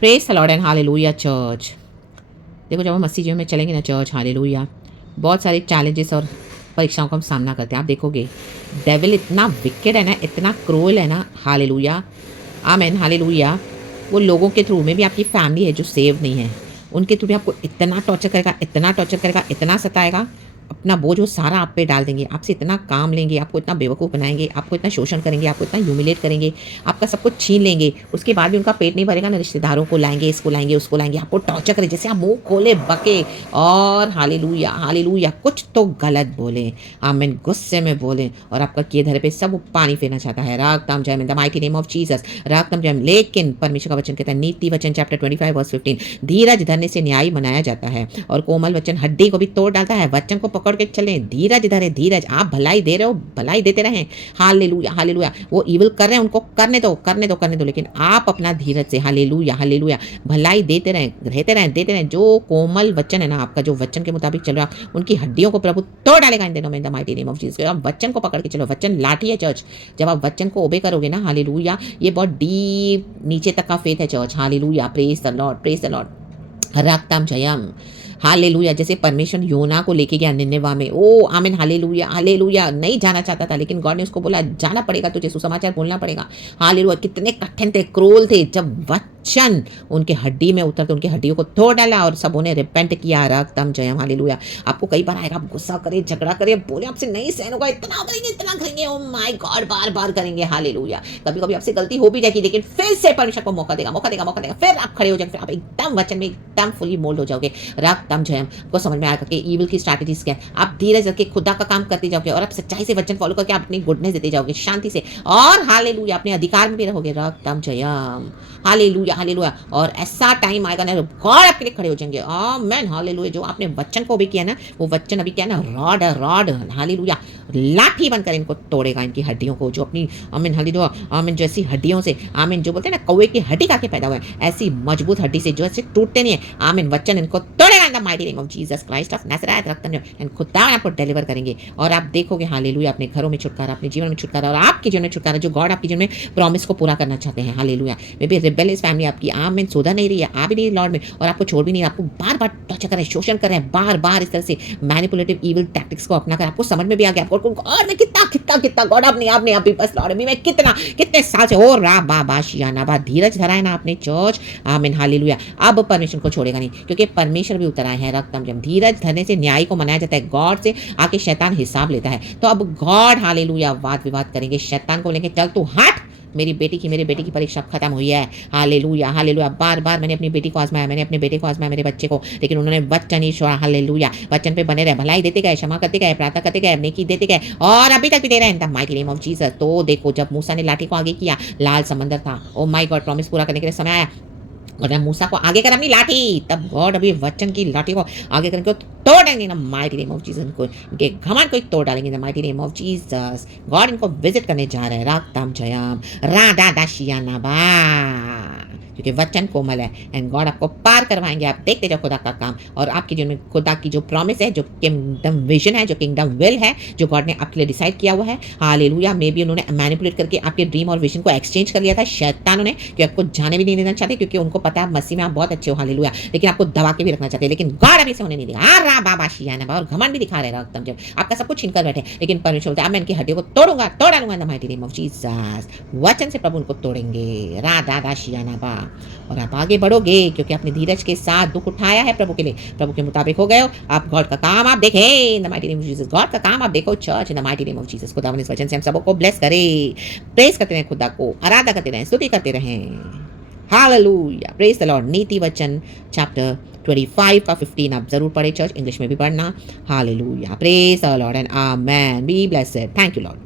Praise the Lord and hallelujah church. देखो जब हम मसीह जीवन में चलेंगे ना चर्च, हालेलुया, बहुत सारे चैलेंजेस और परीक्षाओं का हम सामना करते हैं। आप देखोगे डेविल इतना विकेड है ना, इतना क्रूअल है ना, हालेलुया, आमेन, हालेलुया। वो लोगों के थ्रू में भी आपकी फैमिली है जो सेव नहीं है, उनके थ्रू भी आपको इतना टॉर्चर करेगा, इतना टॉर्चर करेगा, इतना सताएगा, अपना बोझ वो सारा आप पे डाल देंगे, आपसे इतना काम लेंगे, आपको इतना बेवकूफ़ बनाएंगे, आपको इतना शोषण करेंगे, आपको इतना ह्यूमिलेट करेंगे, आपका सब कुछ छीन लेंगे। उसके बाद भी उनका पेट नहीं भरेगा ना, रिश्तेदारों को लाएंगे, इसको लाएंगे, उसको लाएंगे, आपको टॉर्चर करें, जैसे आप मुंह खोले बके और हालेलुया, हालेलुया, कुछ तो गलत बोले, आमीन, गुस्से में बोले और आपका किए धरे पे सब वो पानी फेरना चाहता है। रागताम जय in the mighty name of Jesus, रागताम जय। लेकिन परमेश्वर का वचन कहता है, नीति वचन चैप्टर 25 वर्स 15, धीरज धरने से न्याय मनाया जाता है और कोमल वचन हड्डी को भी तोड़ डालता है। वचन को पकड़ के चलें, धीरज धरे, धीरज। आप भलाई दे रहे हो, भलाई देते रहें, हालेलुया, हालेलुया। वो इविल कर रहे हैं, उनको करने दो, करने दो, करने दो, लेकिन आप अपना धीरज से, हालेलुया, हालेलुया, भलाई देते रहें, रहते रहें, देते रहें। जो कोमल वचन है ना आपका, जो वचन के मुताबिक चल रहा है, उनकी हड्डियों को प्रभु तोड़ डालेगा इन दिनों में, इन the mighty name of Jesus. आप वचन को पकड़ के चलो, वचन लाठी है चर्च। जब आप वचन को ओबे करोगे ना, हालेलुया, ये बहुत डीप नीचे तक का फेथ है church, hallelujah, praise the lord, praise the lord, रक्तम जयम, हालेलुया। जैसे परमेश्वर योना को लेके गया निन्नेवा में, ओ आमीन, हालेलुया, हालेलुया। नहीं जाना चाहता था, लेकिन गॉड ने उसको बोला जाना पड़ेगा, तुझे सुसमाचार बोलना पड़ेगा, हालेलुया। कितने कठिन थे, क्रूल थे, जब वचन उनके हड्डी में उतर तो उनकी हड्डियों को तोड़ डाला और सब उन्हें रिपेंट किया, रक्तम जयम, हालेलुया। आपको कई बार आएगा, आप गुस्सा करे, झगड़ा करे, बोले आपसे नहीं सहन होगा, इतना करेंगे, इतना करेंगे, ओ माय गॉड, बार बार करेंगे, हालेलुया। कभी कभी आपसे गलती हो भी जाएगी, लेकिन फिर से परमेश्वर को मौका देगा, मौका देगा, मौका देगा, फिर आप खड़े हो जाएंगे, फिर आप एकदम वचन में एकदम फुली मोल्ड हो जाओगे, तम जयम। को समझ में आएगा कि ईविल की स्ट्रैटेजीज क्या है। आप धीरज रख के खुदा का काम करते जाओगे और आप सच्चाई से वचन फॉलो करके आप अपनी गुडनेस देते जाओगे शांति से, और हालेलुया, अपने अधिकार में भी रहोगे, रक्तम जयम, हालेलुया, हालेलुया। और ऐसा टाइम आएगा ना, गॉड आपके लिए खड़े हो जाएंगे, आमीन, हालेलुया। जो आपने वचन को भी किया ना, वो वचन अभी क्या है ना, रॉड है, रॉड, हालेलुया, लाठी बनकर इनको तोड़ेगा, इनकी हड्डियों को, जो अपनी, आमीन, हालेलुया, आमीन, जो ऐसी हड्डियों से, आमीन, जो बोलते हैं ना कौवे की हड्डी खा के पैदा हुए, ऐसी मजबूत हड्डी से जो ऐसे टूटते नहीं है, आमीन, वचन इनको तोड़ेगा in the mighty name of Jesus Christ of नासरत, रक्तम एंड खुदा आपको डिलीवर करेंगे और आप देखोगे, हालेलुया, अपने घरों में छुटकारा, अपने जीवन में छुटकारा, और आपके जीवन में छुटकारा, जो गॉड आपके जीवन में प्रॉमिस को पूरा करना चाहते हैं, hallelujah. May be rebellious family आपकी, आमीन, सुधर नहीं रही है, आ भी नहीं लॉर्ड में, और आपको छोड़ भी नहीं, आपको बार बार टॉर्चर कर रहे हैं, शोषण कर रहे हैं, बार बार इस तरह से मैनिपुलेटिव ईविल टैक्टिक्स को अपना कर, आपको समझ में भी आ गया, आपको गॉड में कितना कितना कितना गॉड आपने अभी बस लॉर्ड अभी मैं कितना कितने साल से, ओ रा बा बा शियाना बा, धीरज धरा है ना आपने चर्च, आमीन, हालेलुया। अब परमेश्वर को छोड़ेगा नहीं, क्योंकि परमेश्वर भी उतर आए हैं, रक्तम जब। धीरज धरने से न्याय को मनाया जाता है, गॉड से आके शैतान हिसाब लेता है, तो अब गॉड, हालेलुया, वाद विवाद करेंगे, शैतान को बोलेंगे चल तू हट, मेरी बेटी की परीक्षा खत्म हुई है, हालेलुया, हालेलुया। बार बार मैंने अपनी बेटी को आजमाया, मैंने अपने बेटे को आजमाया, मेरे बच्चे को, लेकिन उन्होंने वचन ही छोड़ा, हालेलुया। वचन पे बने रहे, भलाई देते गए, क्षमा करते गए, प्रार्थना करते गए, नेकी देते गए, और अभी तक भी दे रहे हैं, इन the mighty name of Jesus. तो देखो, जब मूसा ने लाठी को आगे किया, लाल समंदर था, ओ माय गॉड, प्रॉमिस पूरा करने के लिए समय आया, और जब मूसा को आगे कर अपनी लाठी, तब गॉड अभी वचन की लाठी को आगे करके तोड़ देंगे ना माइटी नेम ऑफ जीसस, को इनके घमंड को तोड़ डालेंगे ना mighty name of Jesus. God इनको विजिट करने जा रहे हैं, राक्तम जयम, राधा दाशिया नाबा, क्योंकि वचन कोमल है, एंड गॉड आपको पार करवाएंगे। आप देखते जाओ खुदा का काम, और आपके जीवन में खुदा की जो प्रॉमिस है, जो किंगडम विजन है, जो किंगडम विल है, जो गॉड ने आपके लिए डिसाइड किया हुआ है, हालेलुया। मे बी उन्होंने मैनिपुलेट करके आपके ड्रीम और विजन को एक्सचेंज कर लिया था शैतानों ने, कि आपको जाने भी नहीं देना चाहते, क्योंकि उनको पता है मसीह में आप बहुत अच्छे हो, हालेलुया, लेकिन आपको दबा के भी रखना चाहते हैं, लेकिन गॉड अभी से होने नहीं दिया, रा बाबा शियाना, और घमंड भी दिखा रहे हैं, एकदम जब आपका सब कुछ छीन कर बैठे, लेकिन परमेश्वर बोलता है मैं इनकी हड्डियों को तोड़ूंगा, तोड़ डालूंगा इन the mighty name of Jesus. वचन से प्रभु उनको तोड़ेंगे, रा दादा शियाना बा, और आप आगे बढ़ोगे, क्योंकि आपने धीरज के साथ दुख उठाया है प्रभु के लिए, प्रभु के मुताबिक हो गए हो। आप गॉड का काम आप देखें इन the mighty name of Jesus, God का काम आप देखो church, in the mighty name of Jesus. खुदा इस वचन से हम सबको ब्लेस करे, प्रेज करते रहें, खुदा को आराधना करते रहें, स्तुति करते रहें, हालेलुया, प्रेज द लॉर्ड। नीति वचन चैप्टर 25 का 15 आप जरूर पढ़े चर्च, इंग्लिश में भी पढ़ना, hallelujah, praise the Lord and amen, be blessed, thank you Lord.